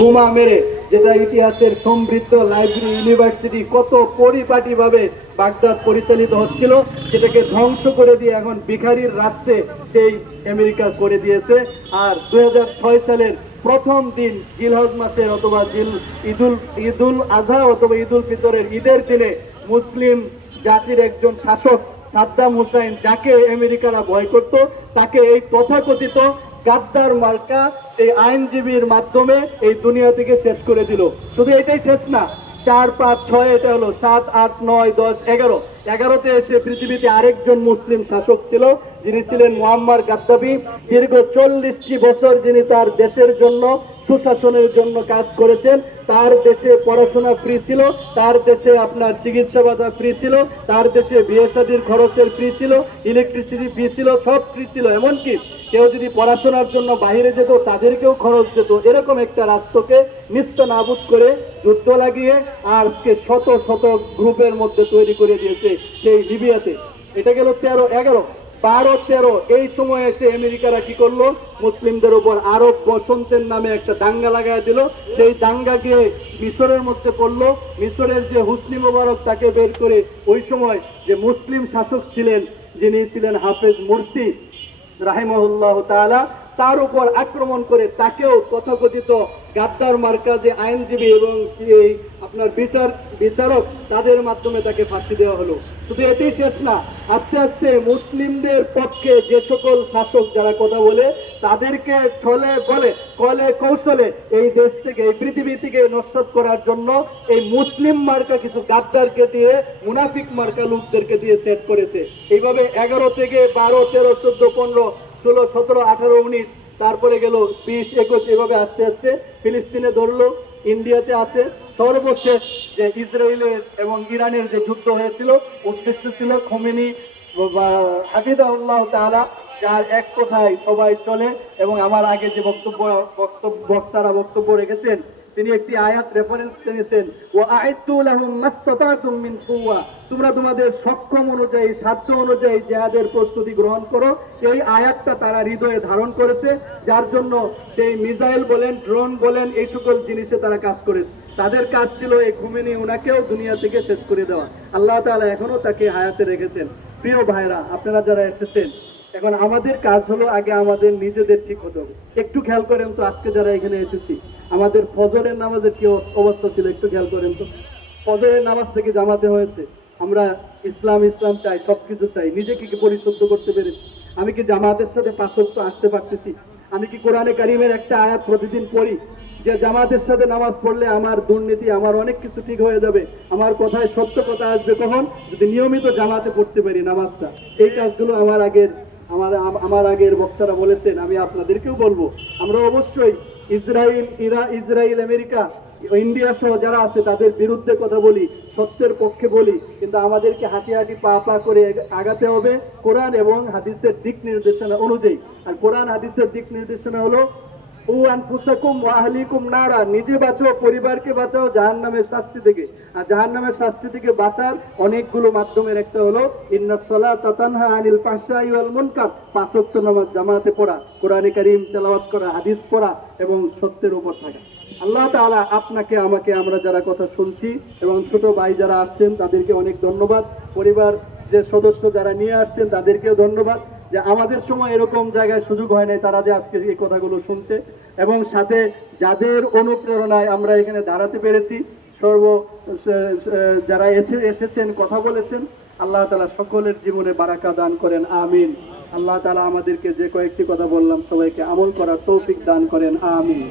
বোমা মেরে যেটা ইতিহাসের সমৃদ্ধ লাইব্রেরি ইউনিভার্সিটি কত পরিপাটিভাবে বাগদাদ পরিচালিত হচ্ছিল, সেটাকে ধ্বংস করে দিয়ে এখন ভিখারির রাষ্ট্রে সেই আমেরিকা করে দিয়েছে। আর দু হাজার ছয় সালের প্রথম দিন জিলহজ মাসের অথবা জিল ঈদুল ঈদুল আজহা অথবা ঈদুল ফিতরের ঈদের দিনে মুসলিম জাতির একজন শাসক সাদ্দাম হুসাইন যাকে আমেরিকারা ভয় করত, তাকে এই তথাকথিত গাদ্দার মার্কা সেই আইনজীবীর মাধ্যমে এই দুনিয়া থেকে শেষ করে দিল। শুধু এটাই শেষ না, চার, পাঁচ, ছয়, এটা হলো সাত, আট, নয়, দশ, এগারো। এগারোতে এসে পৃথিবীতে আরেকজন মুসলিম শাসক ছিল যিনি ছিলেন মোহাম্মদ গাদ্দাফি, দীর্ঘ চল্লিশটি বছর যিনি তার দেশের জন্য, সুশাসনের জন্য কাজ করেছেন। তার দেশে পড়াশোনা ফ্রি ছিল, তার দেশে আপনার চিকিৎসা ভাতা ফ্রি ছিল, তার দেশে বিয়ে শাদীর খরচের ফ্রি ছিল ইলেকট্রিসিটি ফ্রি ছিল, সব ফ্রি ছিল। এমনকি কেউ যদি পড়াশোনার জন্য বাইরে যেত, তাদেরকেও খরচ যেত। এরকম একটা রাষ্ট্রকে নিস্ত নাবুদ করে যুদ্ধ লাগিয়ে আজকে শত শত গ্রুপের মধ্যে তৈরি করে দিয়েছে সেই লিবিয়াতে। এটা গেল তেরো, এগারো। বারো তেরো। এই সময় এসে আমেরিকারা কি করল? মুসলিমদের উপর আরব বসন্তের নামে একটা দাঙ্গা লাগাই দিল। সেই দাঙ্গা গিয়ে মিশরের মধ্যে পড়ল। মিশরের যে হুসনি মোবারক তাকে বের করে ওই সময় যে মুসলিম শাসক ছিলেন, যিনি ছিলেন হাফেজ মুরসি রাহেমহুল্লাহ তাআলা তার উপর আক্রমণ করে তাকেও তথাকথিত গাদ্দার মার্কা যে আইনজীবী এবং আপনার বিচার, বিচারক তাদের মাধ্যমে তাকে ফাঁসি দেওয়া হলো। শুধু এটি শেষ না, আস্তে আস্তে মুসলিমদের পক্ষে যে সকল শাসক যারা কথা বলে, তাদেরকে ছলে বলে, কলে কৌশলে এই দেশ থেকে, এই পৃথিবী থেকে নস্বাত করার জন্য এই মুসলিম মার্কা কিছু গাদ্দারকে দিয়ে, মুনাফিক মার্কা লোকদেরকে দিয়ে সেট করেছে। এইভাবে এগারো থেকে বারো, তেরো, চোদ্দ, পনেরো ষোলো, সতেরো, আঠারো, উনিশ তারপরে গেল বিশ, একুশ, এভাবে আস্তে আস্তে ফিলিস্তিনে ধরলো, ইন্ডিয়াতে আছে। সর্বশেষ যে ইসরায়েলের এবং ইরানের যে যুদ্ধ হয়েছিল, উদ্দেশ্য ছিল খমেনি হাফিদাউল্লাহ তাআলা, যার এক কথায় সবাই চলে এবং আমার আগে যে বক্তব্য বক্তব্য, বক্তারা বক্তব্য রেখেছেন তিনি একটি আয়াত রেফারেন্স টেনেছেন ও আইতু লাহুম মাস্তাতাতুম মিন কুওয়া তোমরা তোমাদের সক্ষম অনুযায়ী, সাধ্য অনুযায়ী জেহাদের প্রস্তুতি গ্রহণ করো। এই আয়াতটা তারা হৃদয়ে ধারণ করেছে, যার জন্য সেই মিসাইল বলেন, ড্রোন বলেন, এই সকল জিনিসে তারা কাজ করেছে। তাদের কাজ ছিল এই ঘুমিনি ওনাকেও দুনিয়া থেকে শেষ করে দেওয়া। আল্লাহ তাআলা এখনও তাকে হায়াতে রেখেছেন। প্রিয় ভাইরা আপনারা যারা এসেছেন এখন আমাদের কাজ হলো আগে আমাদের নিজেদের ঠিক হতে হবে। একটু খেয়াল করেন তো, আজকে যারা এখানে এসেছি, আমাদের ফজরের নামাজের কি অবস্থা ছিল একটু খেয়াল করেন তো? ফজরের নামাজ থেকে জামাতে হয়েছে। আমরা ইসলাম ইসলাম চাই সব কিছু চাই। নিজেকে কি পরিশুদ্ধ করতে পেরেছি? আমি কি জামাতের সাথে পাঁচক্ত আসতে পারতেছি? আমি কি কোরআনে কারিমের একটা আয়াত প্রতিদিন পড়ি? যে জামাতের সাথে নামাজ পড়লে আমার দুর্নীতি, আমার অনেক কিছু ঠিক হয়ে যাবে। আমার কথায় সত্য কথা আসবে কখন? যদি নিয়মিত জামাতে পড়তে পারি নামাজটা। এই কাজগুলো আমার আগের আমার আমার আগের বক্তারা বলেছেন, আমি আপনাদেরকেও বলব, আমরা অবশ্যই ইসরায়েল ইরা ইসরায়েল আমেরিকা, ইন্ডিয়া সহ যারা আছে, তাদের বিরুদ্ধে কথা বলি, সত্যের পক্ষে বলি, কিন্তু আমাদেরকে হাঁটি হাঁটি পা পা করে আগাতে হবে। কোরআন এবং হাদিসের দিক নির্দেশনা অনুযায়ী। আর কোরআন, হাদিসের দিক নির্দেশনা হলো ও আনফুসাকুম নারা, নিজে বাঁচাও, পরিবারকে বাঁচাও, জাহান্নামের শাস্তি থেকে। আর জাহান্নামের শাস্তি থেকে বাঁচার অনেকগুলো মাধ্যমের একটা হলো ইন্নাস সালাতা তানহা আনিল ওয়াল মুনকার। পাঁচ নামাজ জামাতে পড়া, কোরআনে কারীম তেলাওয়াত করা, হাদিস পড়া এবং সত্যের উপর থাকা। আল্লাহ তাআলা আপনাকে, আমাকে, আমরা যারা কথা শুনছি এবং ছোট ভাই যারা আসছেন, তাদেরকে অনেক ধন্যবাদ। পরিবার যে সদস্য যারা নিয়ে আসছেন, তাদেরকেও ধন্যবাদ। যে আমাদের সময় এরকম জায়গায় সুযোগ হয় নাই, তারা যে আজকে এই কথাগুলো শুনছে। এবং সাথে যাদের অনুপ্রেরণায় আমরা এখানে দাঁড়াতে পেরেছি, সর্ব যারা এসে, এসেছেন, কথা বলেছেন, আল্লাহ তালা সকলের জীবনে বারাকা দান করেন, আমিন। আল্লাহ তালা আমাদেরকে যে কয়েকটি কথা বললাম, সবাইকে আমল করার তৌফিক দান করেন, আমিন।